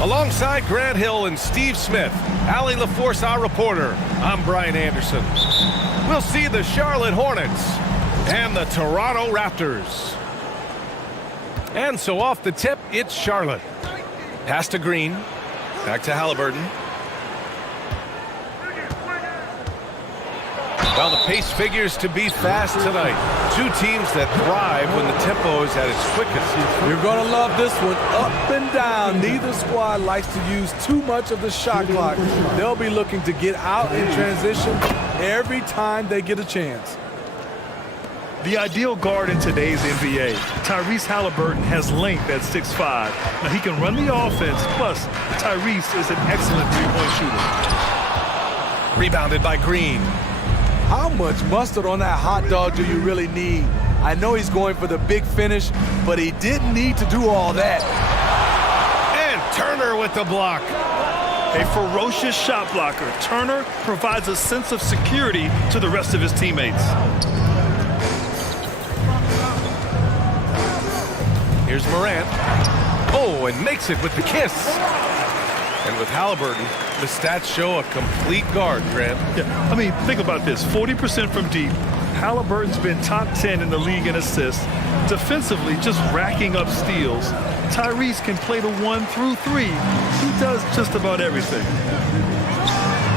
Alongside Grant Hill and Steve Smith, Allie LaForce, our reporter, I'm Brian Anderson. We'll see the Charlotte Hornets and the Toronto Raptors. And so off the tip, it's Charlotte. Pass to Green. Back to Halliburton. Well, the pace figures to be fast tonight. Two teams that thrive when the tempo is at its quickest. You're going to love this one. Up and down. Neither squad likes to use too much of the shot clock. They'll be looking to get out in transition every time they get a chance. The ideal guard in today's NBA, Tyrese Halliburton, has length at 6'5". Now, he can run the offense, plus Tyrese is an excellent three-point shooter. Rebounded by Green. How much mustard on that hot dog do you really need? I know he's going for the big finish, but he didn't need to do all that. And Turner with the block. A ferocious shot blocker, Turner provides a sense of security to the rest of his teammates. Here's Morant. Oh, and makes it with the kiss. And with Halliburton, the stats show a complete guard, Grant. Yeah, I mean, think about this. 40% from deep. Halliburton's been top 10 in the league in assists. Defensively, just racking up steals. Tyrese can play the 1 through 3. He does just about everything.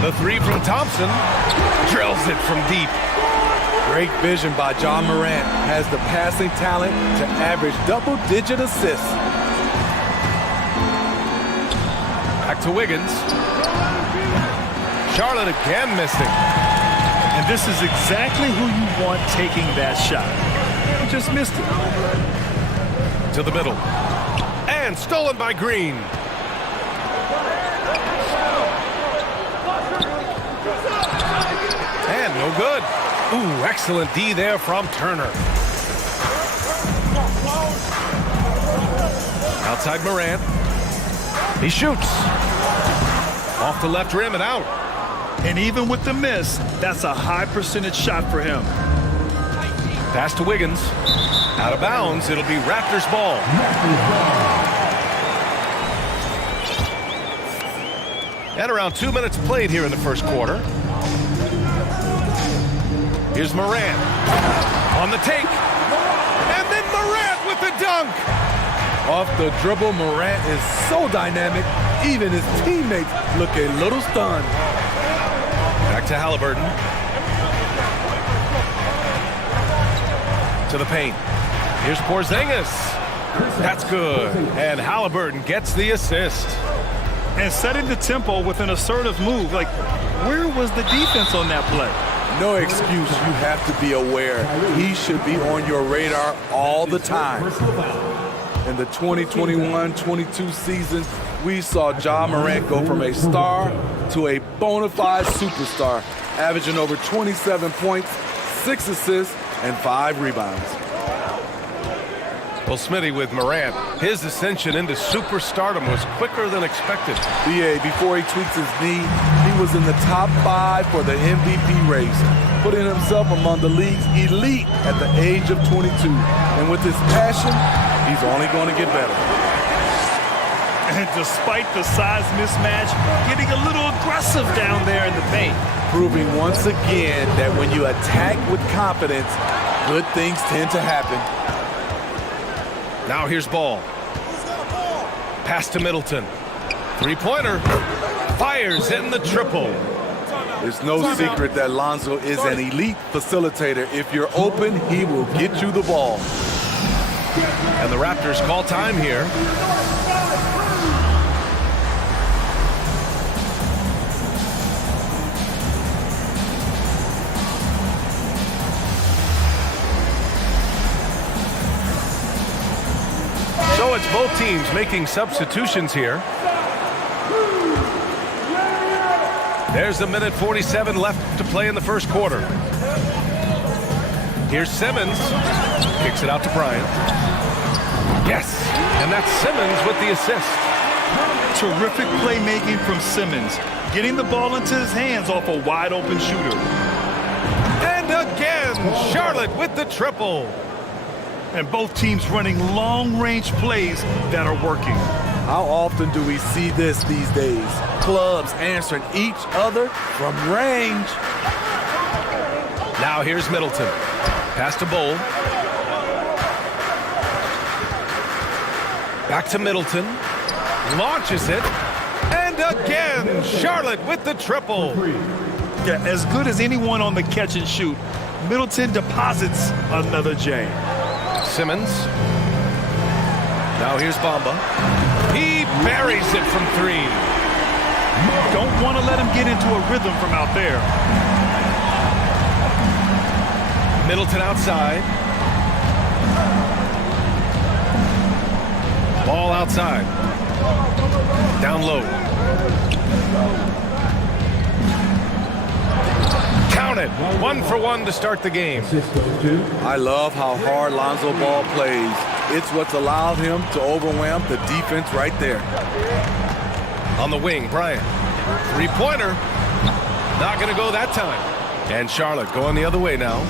The three from Thompson. Drills it from deep. Great vision by John Morant. Has the passing talent to average double-digit assists. Back to Wiggins. Charlotte again missing. And this is exactly who you want taking that shot. He just missed it. To the middle. And stolen by Green. And no good. Ooh, excellent D there from Turner. Outside Morant. He shoots. Off the left rim and out. And even with the miss, that's a high percentage shot for him. Pass to Wiggins. Out of bounds. It'll be Raptors ball. And around 2 minutes played here in the first quarter. Here's Morant. On the take. And then Morant with the dunk. Off the dribble, Morant is so dynamic, even his teammates look a little stunned. Back to Halliburton. To the paint. Here's Porzingis. That's good. And Halliburton gets the assist. And setting the tempo with an assertive move. Like, where was the defense on that play? No excuse. You have to be aware. He should be on your radar all the time. In the 2021-22 season, we saw Ja Morant go from a star to a bona fide superstar, averaging over 27 points, 6 assists, and 5 rebounds. Well, Smitty, with Morant, his ascension into superstardom was quicker than expected. BA, before he tweaked his knee, he was in the top 5 for the MVP race, putting himself among the league's elite at the age of 22. And with his passion, he's only going to get better. And despite the size mismatch, getting a little aggressive down there in the paint. Proving once again that when you attack with confidence, good things tend to happen. Now here's Ball. Pass to Middleton. Three-pointer. Fires in the triple. It's no secret that Lonzo is an elite facilitator. If you're open, he will get you the ball. And the Raptors call time here. both teams making substitutions here. There's a minute 47 left to play in the first quarter. Here's Simmons. Kicks it out to Bryant. Yes, and that's Simmons with the assist. Terrific playmaking from Simmons, getting the ball into his hands off a wide-open shooter. And again, Charlotte with the triple. And both teams running long-range plays that are working. How often do we see this these days? Clubs answering each other from range. Now here's Middleton. Pass to Bowl. Back to Middleton. Launches it. And again, Charlotte with the triple. Yeah, as good as anyone on the catch and shoot, Middleton deposits another J. Simmons. Now here's Bamba. He buries it from three. Don't want to let him get into a rhythm from out there. Middleton outside. Ball outside. Down low. Count it. 1 for 1 to start the game. I love how hard Lonzo Ball plays. It's what's allowed him to overwhelm the defense right there. On the wing, Bryant. Three-pointer. Not going to go that time. And Charlotte going the other way now.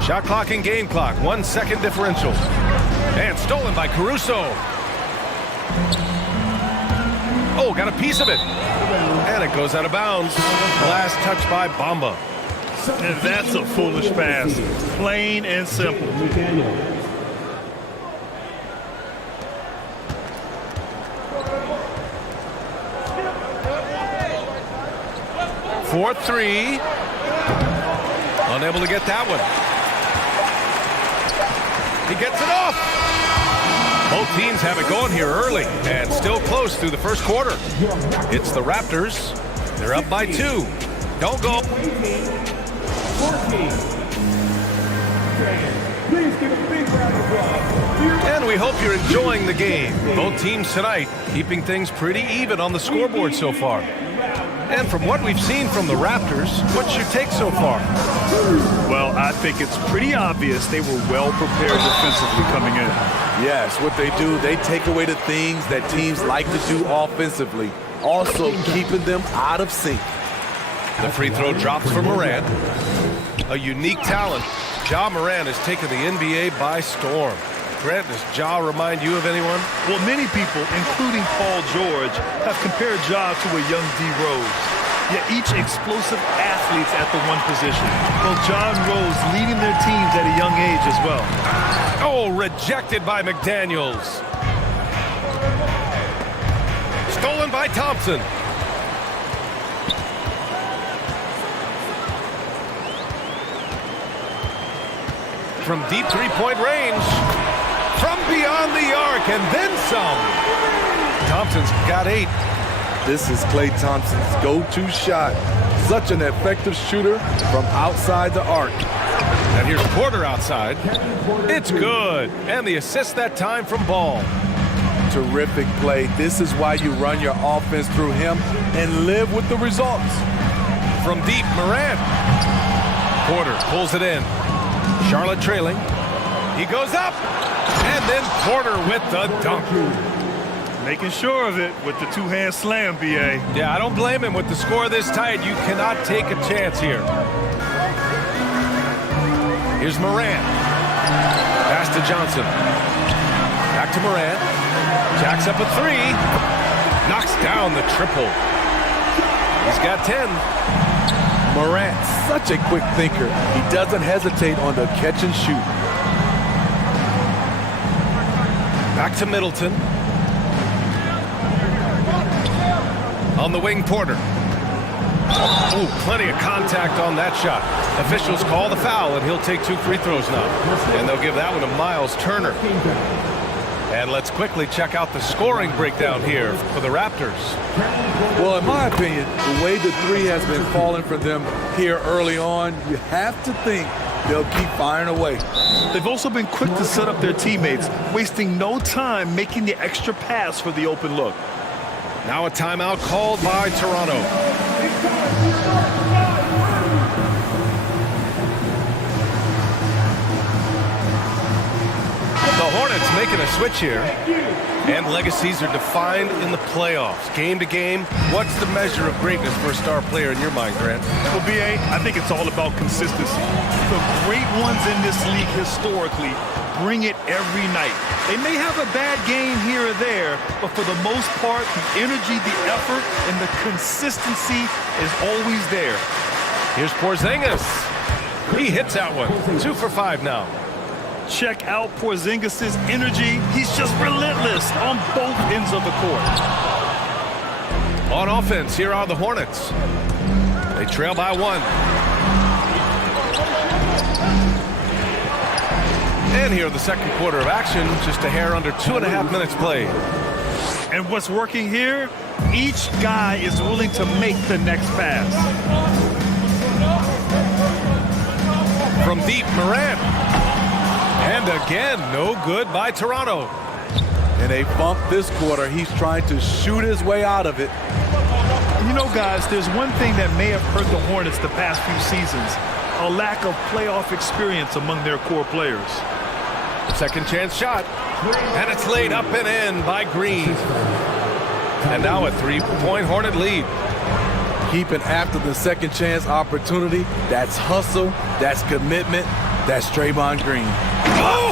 Shot clock and game clock. 1 second differential. And stolen by Caruso. Oh, got a piece of it. And it goes out of bounds. Last touch by Bamba. And that's a foolish pass. Plain and simple. 4-3. Unable to get that one. He gets it off. Both teams have it going here early and still close through the first quarter. It's the Raptors. They're up by 2. Don't go. And we hope you're enjoying the game. Both teams tonight keeping things pretty even on the scoreboard so far. And from what we've seen from the Raptors, what's your take so far? Well, I think it's pretty obvious they were well prepared defensively coming in. Yes, what they do, they take away the things that teams like to do offensively, also keeping them out of sync. The free throw drops for Morant. A unique talent. Ja Morant has taken the NBA by storm. Grant, does Ja remind you of anyone? Well, many people, including Paul George, have compared Ja to a young D. Rose. Yet each explosive athletes at the one position. Both Ja and Rose leading their teams at a young age as well. Oh, rejected by McDaniels. Stolen by Thompson. From deep three-point range. From beyond the arc, and then some. Thompson's got 8. This is Klay Thompson's go-to shot. Such an effective shooter from outside the arc. And here's Porter outside. It's good. And the assist that time from Ball. Terrific play. This is why you run your offense through him and live with the results. From deep, Morant. Porter pulls it in. Charlotte trailing. He goes up. And then Porter with the dunk. Making sure of it with the two-hand slam, B.A. Yeah, I don't blame him. With the score this tight, you cannot take a chance here. Here's Morant. Pass to Johnson. Back to Morant. Jacks up a 3. Knocks down the triple. He's got 10. Morant, such a quick thinker. He doesn't hesitate on the catch and shoot. Back to Middleton. On the wing, Porter. Oh, plenty of contact on that shot. Officials call the foul, and he'll take 2 free throws now. And they'll give that one to Miles Turner. And let's quickly check out the scoring breakdown here for the Raptors. Well, in my opinion, the way the 3 has been falling for them here early on, you have to think they'll keep firing away. They've also been quick to set up their teammates, wasting no time making the extra pass for the open look. Now a timeout called by Toronto. The Hornets making a switch here. And legacies are defined in the playoffs. Game to game, what's the measure of greatness for a star player in your mind, Grant? Well, B.A., I think it's all about consistency. The great ones in this league historically bring it every night. They may have a bad game here or there, but for the most part, the energy, the effort, and the consistency is always there. Here's Porzingis. He hits that one. 2 for 5 now. Check out Porzingis' energy. He's just relentless on both ends of the court. On offense, here are the Hornets. They trail by 1. And here the second quarter of action, just a hair under 2.5 minutes played. And what's working here? Each guy is willing to make the next pass. From deep, Morant. And again, no good by Toronto. And a bump this quarter. He's trying to shoot his way out of it. You know, guys, there's one thing that may have hurt the Hornets the past few seasons. A lack of playoff experience among their core players. Second chance shot. And it's laid up and in by Green. And now a 3-point Hornet lead. Keeping after the second chance opportunity. That's hustle. That's commitment. That's Draymond Green. Oh,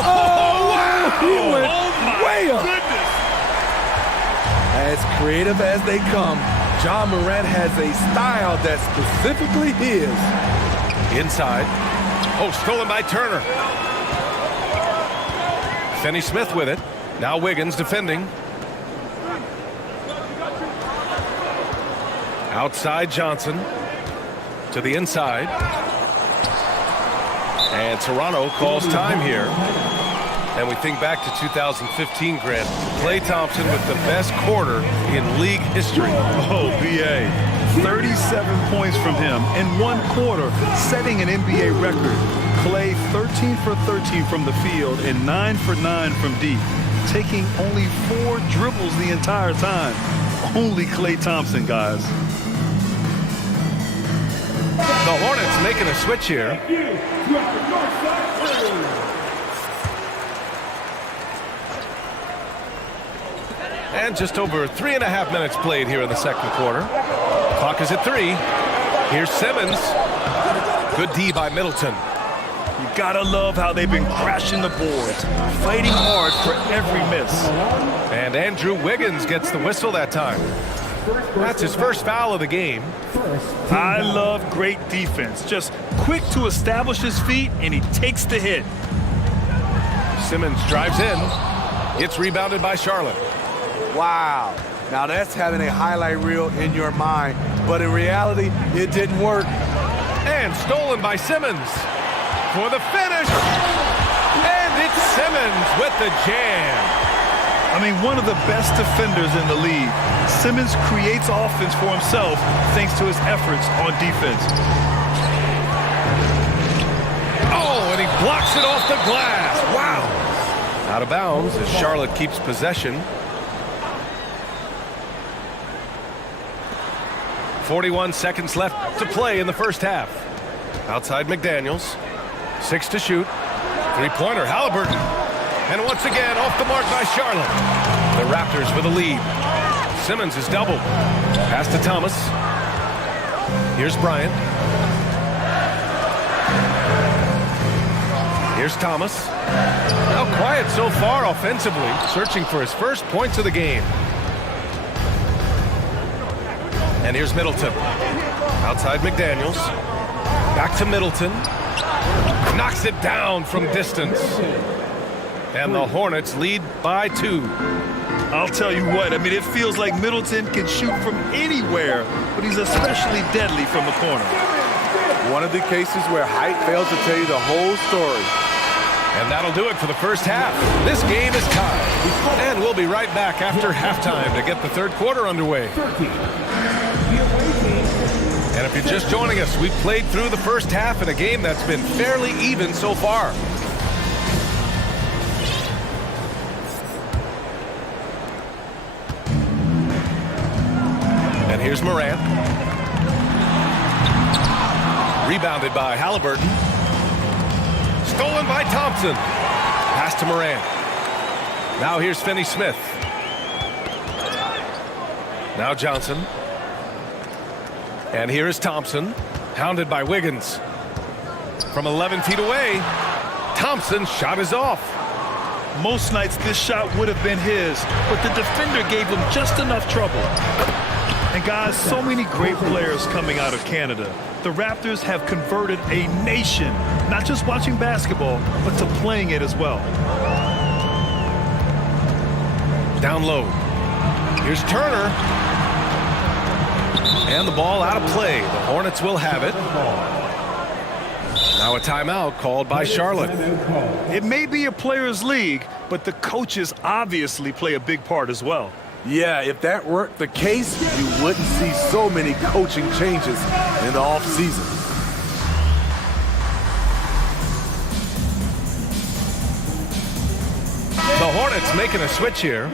wow! He went way up. Goodness. As creative as they come, Ja Morant has a style that's specifically his. Inside. Oh, stolen by Turner. Finney-Smith with it. Now Wiggins defending. Outside Johnson. To the inside. And Toronto calls time here. And we think back to 2015, Grant. Klay Thompson with the best quarter in league history. Oh, B.A. 37 points from him in one quarter, setting an NBA record. Klay 13 for 13 from the field and 9 for 9 from deep, taking only 4 dribbles the entire time. Only Klay Thompson, guys. The Hornets making a switch here. And just over 3.5 minutes played here in the second quarter. Clock is at 3. Here's Simmons. Good D by Middleton. You gotta love how they've been crashing the boards, fighting hard for every miss. And Andrew Wiggins gets the whistle that time. That's his first foul of the game. I love great defense. Just quick to establish his feet, and he takes the hit. Simmons drives in. Gets rebounded by Charlotte. Wow. Now that's having a highlight reel in your mind. But in reality, it didn't work. And stolen by Simmons for the finish. And it's Simmons with the jam. I mean, one of the best defenders in the league. Simmons creates offense for himself thanks to his efforts on defense. Oh, and he blocks it off the glass. Wow. Out of bounds as Charlotte keeps possession. 41 seconds left to play in the first half. Outside McDaniels. 6 to shoot. Three-pointer, Halliburton. And once again, off the mark by Charlotte. The Raptors with a lead. Simmons is doubled. Pass to Thomas. Here's Bryant. Here's Thomas. Now quiet so far offensively, searching for his first points of the game. And here's Middleton. Outside McDaniels. Back to Middleton. Knocks it down from distance. And the Hornets lead by 2. I'll tell you what, I mean, it feels like Middleton can shoot from anywhere, but he's especially deadly from the corner. One of the cases where height fails to tell you the whole story. And that'll do it for the first half. This game is tied. And we'll be right back after halftime to get the third quarter underway. And if you're just joining us, we've played through the first half in a game that's been fairly even so far. And here's Morant. Rebounded by Halliburton. Stolen by Thompson. Pass to Morant. Now here's Finney-Smith. Now Johnson. And here is Thompson, hounded by Wiggins. From 11 feet away, Thompson's shot is off. Most nights this shot would have been his, but the defender gave him just enough trouble. And guys, so many great players coming out of Canada. The Raptors have converted a nation, not just watching basketball, but to playing it as well. Down low. Here's Turner. And the ball out of play. The Hornets will have it. Now a timeout called by Charlotte. It may be a players' league, but the coaches obviously play a big part as well. Yeah, if that weren't the case, you wouldn't see so many coaching changes in the offseason. The Hornets making a switch here.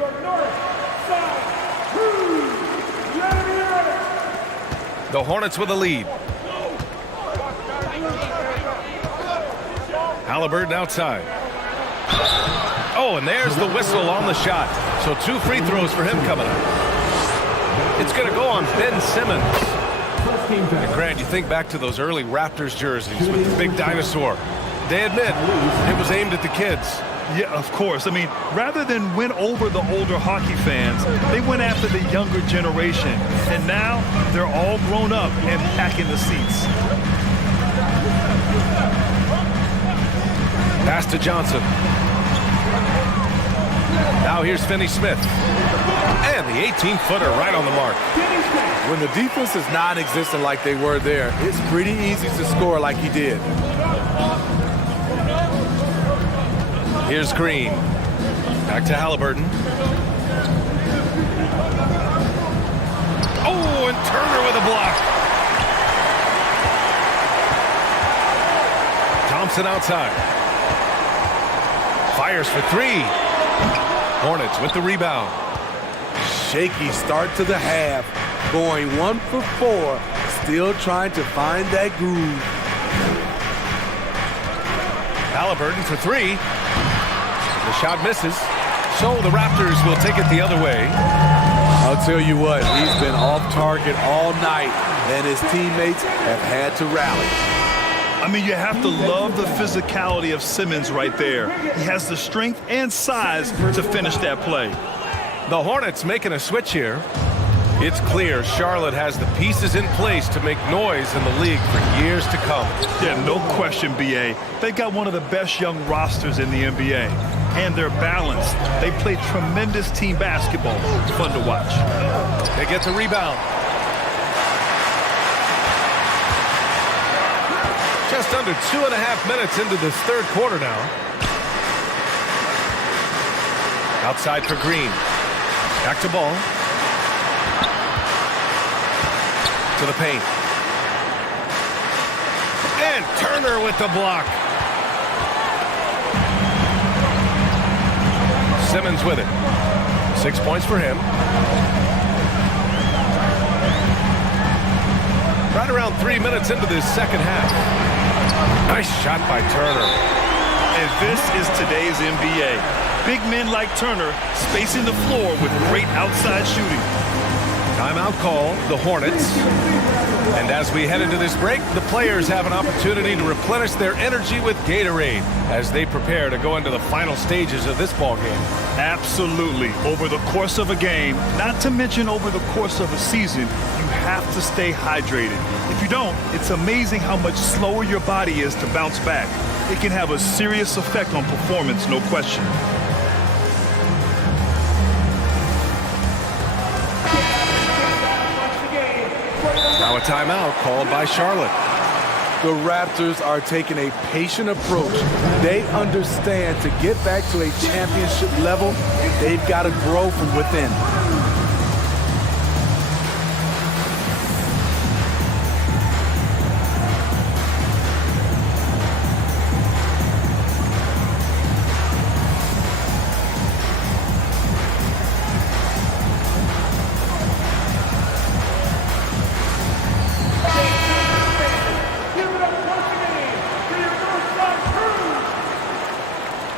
The Hornets with a lead. Halliburton outside. Oh, and there's the whistle on the shot. So 2 free throws for him coming up. It's going to go on Ben Simmons. And Grant, you think back to those early Raptors jerseys with the big dinosaur. They admit it was aimed at the kids. Yeah, of course. I mean, rather than win over the older hockey fans, they went after the younger generation. And now they're all grown up and packing the seats. Pass to Johnson. Now here's Finney-Smith. And the 18-footer right on the mark. When the defense is non-existent like they were there, it's pretty easy to score like he did. Here's Green. Back to Halliburton. Oh, and Turner with a block. Thompson outside. Fires for 3. Hornets with the rebound. Shaky start to the half. Going 1 for 4. Still trying to find that groove. Halliburton for 3. The shot misses. So the Raptors will take it the other way. I'll tell you what, he's been off target all night, and his teammates have had to rally. I mean, you have to love the physicality of Simmons right there. He has the strength and size to finish that play. The Hornets making a switch here. It's clear Charlotte has the pieces in place to make noise in the league for years to come. Yeah, no question, B.A. They've got one of the best young rosters in the NBA. And they're balanced. They play tremendous team basketball. It's fun to watch. They get the rebound. Just under 2.5 minutes into this third quarter now. Outside for Green. Back to ball. To the paint. And Turner with the block. Simmons with it. 6 points for him. Right around 3 minutes into this second half. Nice shot by Turner. And this is today's NBA. Big men like Turner spacing the floor with great outside shooting. Timeout call, the Hornets. And as we head into this break, the players have an opportunity to replenish their energy with Gatorade as they prepare to go into the final stages of this ball game. Absolutely. Over the course of a game, not to mention over the course of a season, you have to stay hydrated. If you don't, it's amazing how much slower your body is to bounce back. It can have a serious effect on performance, no question. Now a timeout called by Charlotte. The Raptors are taking a patient approach. They understand to get back to a championship level, they've got to grow from within.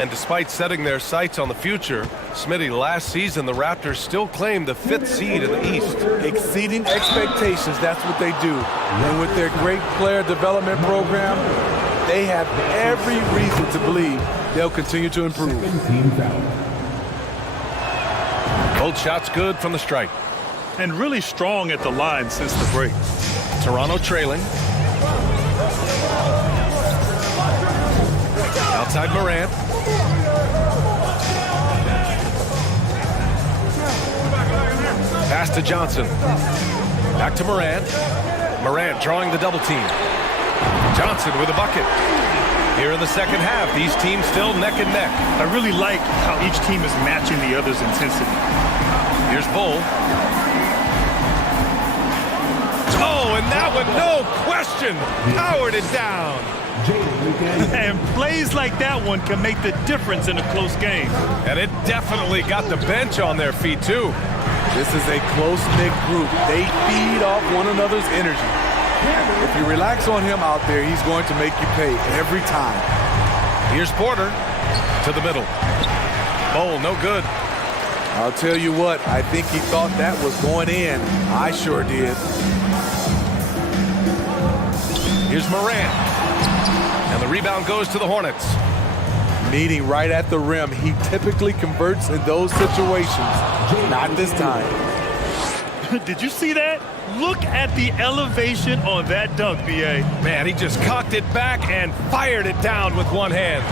And despite setting their sights on the future, Smitty, last season the Raptors still claimed the 5th seed in the East. Exceeding expectations, that's what they do. And with their great player development program, they have every reason to believe they'll continue to improve. Both shots good from the stripe. And really strong at the line since the break. Toronto trailing. Outside Morant. Pass to Johnson. Back to Morant. Morant drawing the double team. Johnson with a bucket. Here in the second half, these teams still neck and neck. I really like how each team is matching the other's intensity. Here's Bull. Oh, and that one, no question, powered it down. And plays like that one can make the difference in a close game. And it definitely got the bench on their feet, too. This is a close-knit group. They feed off one another's energy. If you relax on him out there, he's going to make you pay every time. Here's Porter to the middle. Bowl, no good. I'll tell you what, I think he thought that was going in. I sure did. Here's Morant. And the rebound goes to the Hornets. Meeting right at the rim. He typically converts in those situations. Not this time. Did you see that? Look at the elevation on that dunk, B.A. Man, he just cocked it back and fired it down with one hand.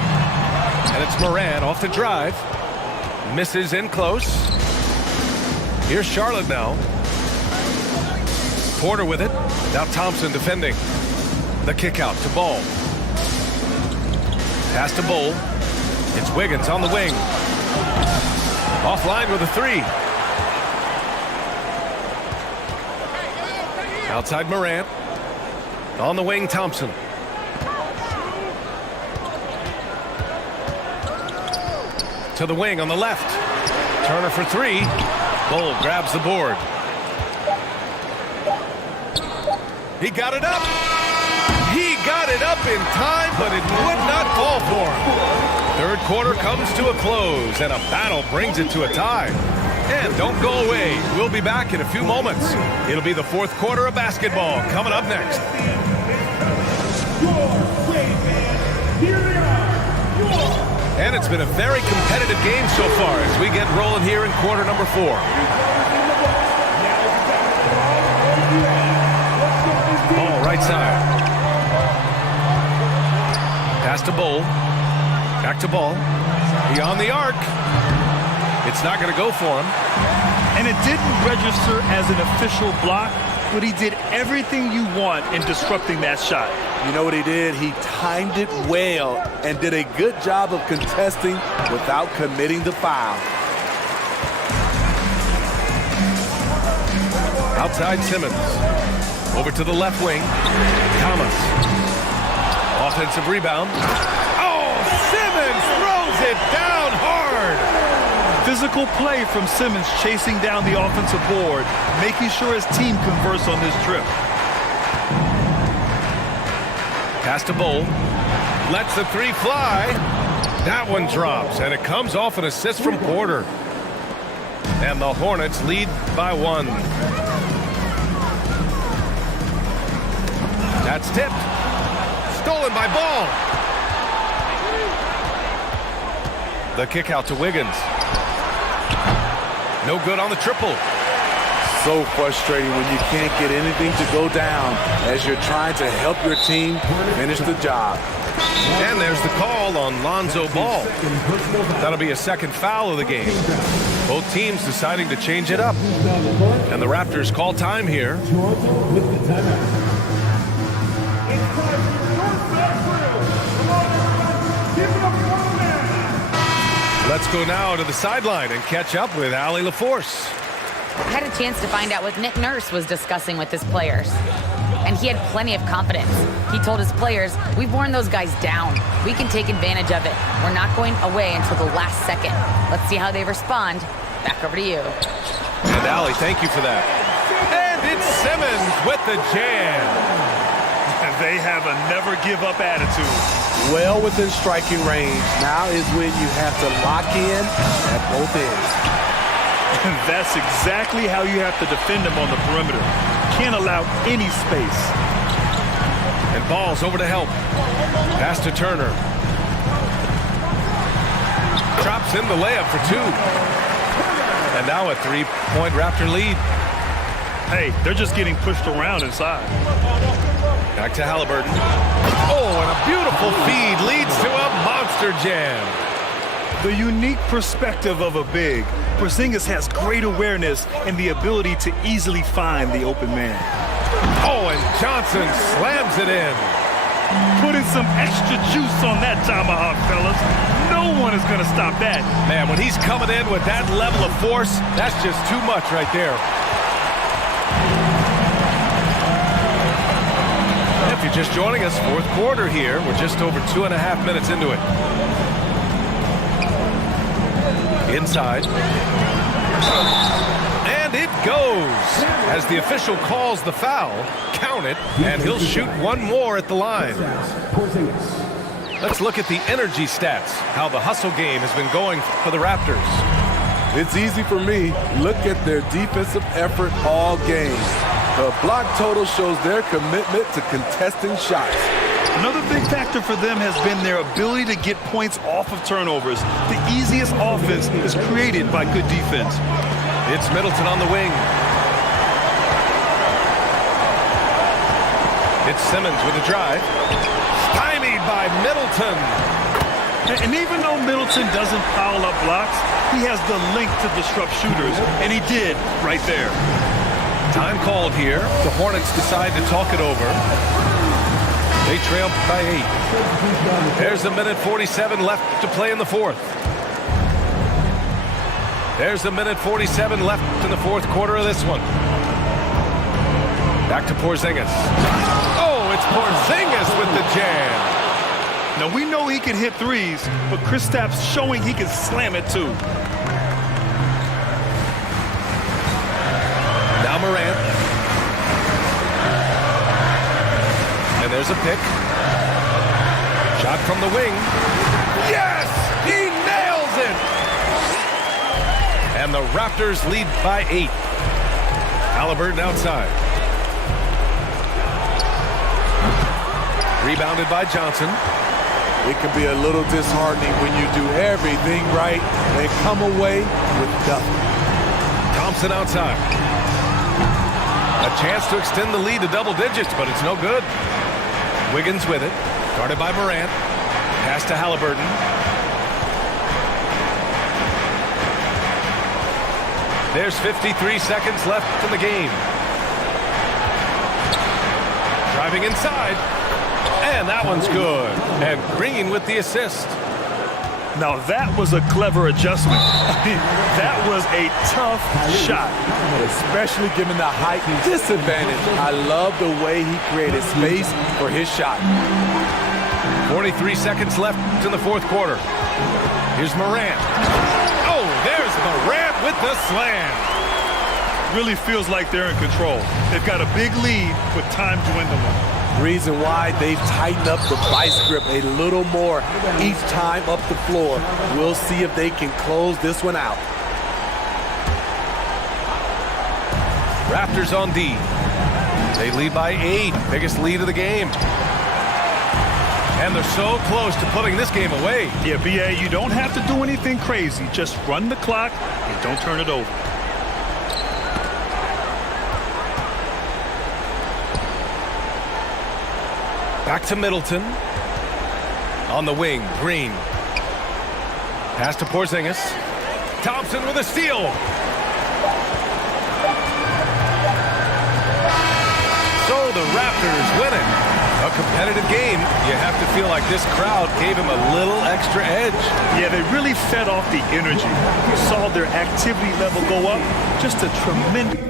And it's Morant off the drive. Misses in close. Here's Charlotte now. Porter with it. Now Thompson defending. The kick out to Ball. Pass to Bull. It's Wiggins on the wing. Offline with a 3. Outside Morant. On the wing, Thompson. To the wing on the left. Turner for 3. Bull grabs the board. He got it up. He got it up in time, but it would not fall for him. Third quarter comes to a close, and a battle brings it to a tie. And don't go away. We'll be back in a few moments. It'll be the fourth quarter of basketball coming up next. And it's been a very competitive game so far as we get rolling here in quarter number 4. Ball right side. Pass to Bull. Back to Ball. Beyond the arc. It's not going to go for him. And it didn't register as an official block, but he did everything you want in disrupting that shot. You know what he did? He timed it well and did a good job of contesting without committing the foul. Outside Simmons. Over to the left wing. Thomas. Offensive rebound. Oh, Simmons throws it down hard. Physical play from Simmons chasing down the offensive board, making sure his team converts on this trip. Pass to Bull. Lets the 3 fly. That one drops, and it comes off an assist from Porter. And the Hornets lead by 1. That's tipped. Stolen by Ball. The kick out to Wiggins. No good on the triple. So frustrating when you can't get anything to go down as you're trying to help your team finish the job. And there's the call on Lonzo Ball. That'll be a second foul of the game. Both teams deciding to change it up. And the Raptors call time here. Let's go now to the sideline and catch up with Allie LaForce. I had a chance to find out what Nick Nurse was discussing with his players. And he had plenty of confidence. He told his players, we've worn those guys down. We can take advantage of it. We're not going away until the last second. Let's see how they respond. Back over to you. And Allie, thank you for that. And it's Simmons with the jam. And they have a never-give-up attitude. well within striking range. Now is when you have to lock in at both ends. And that's exactly how you have to defend him on the perimeter. Can't allow any space. And ball's over to help. Pass to Turner. Drops in the layup for two. And now a three-point Raptor lead. Hey, they're just getting pushed around inside. Back to Halliburton. Oh, and a beautiful feed leads to a monster jam. The unique perspective of a big. Porzingis has great awareness and the ability to easily find the open man. Oh, and Johnson slams it in. Putting some extra juice on that tomahawk, fellas. No one is going to stop that. Man, when he's coming in with that level of force, that's just too much right there. If you're just joining us, fourth quarter here. We're just over 2.5 minutes into it. Inside. And it goes. As the official calls the foul, count it, and he'll shoot one more at the line. Let's look at the energy stats, how the hustle game has been going for the Raptors. It's easy for me. Look at their defensive effort all game. The block total shows their commitment to contesting shots. Another big factor for them has been their ability to get points off of turnovers. The easiest offense is created by good defense. It's Middleton on the wing. It's Simmons with a drive. Stymied by Middleton. And even though Middleton doesn't pile up blocks, he has the length to disrupt shooters, and he did right there. Time called here. The Hornets decide to talk it over. They trail by 8. There's a minute 47 left to play in the fourth. There's a minute 47 left in the fourth quarter of this one. Back to Porzingis. Oh, it's Porzingis with the jam. Now, we know he can hit threes, but Kristaps showing he can slam it too. Now Morant. And there's a pick. Shot from the wing. Yes! He nails it! And the Raptors lead by 8. Halliburton outside. Rebounded by Johnson. It can be a little disheartening when you do everything right and come away with nothing. Thompson outside. A chance to extend the lead to double digits, but it's no good. Wiggins with it. Guarded by Morant. Pass to Halliburton. There's 53 seconds left in the game. Driving inside. And that one's good. And Green with the assist. Now that was a clever adjustment. That was a tough shot. Especially given the height disadvantage. I love the way he created space for his shot. 43 seconds left in the fourth quarter. Here's Morant. Oh, there's Morant with the slam. Really feels like they're in control. They've got a big lead with time dwindling. Reason why they've tightened up the vice grip a little more each time up the floor. We'll see if they can close this one out. Raptors on D. They lead by 8. Biggest lead of the game. And they're so close to putting this game away. Yeah, BA, you don't have to do anything crazy. Just run the clock and don't turn it over. Back to Middleton. On the wing, Green. Pass to Porzingis. Thompson with a steal. So the Raptors win it. A competitive game. You have to feel like this crowd gave him a little extra edge. Yeah, they really fed off the energy. You saw their activity level go up. Just a tremendous...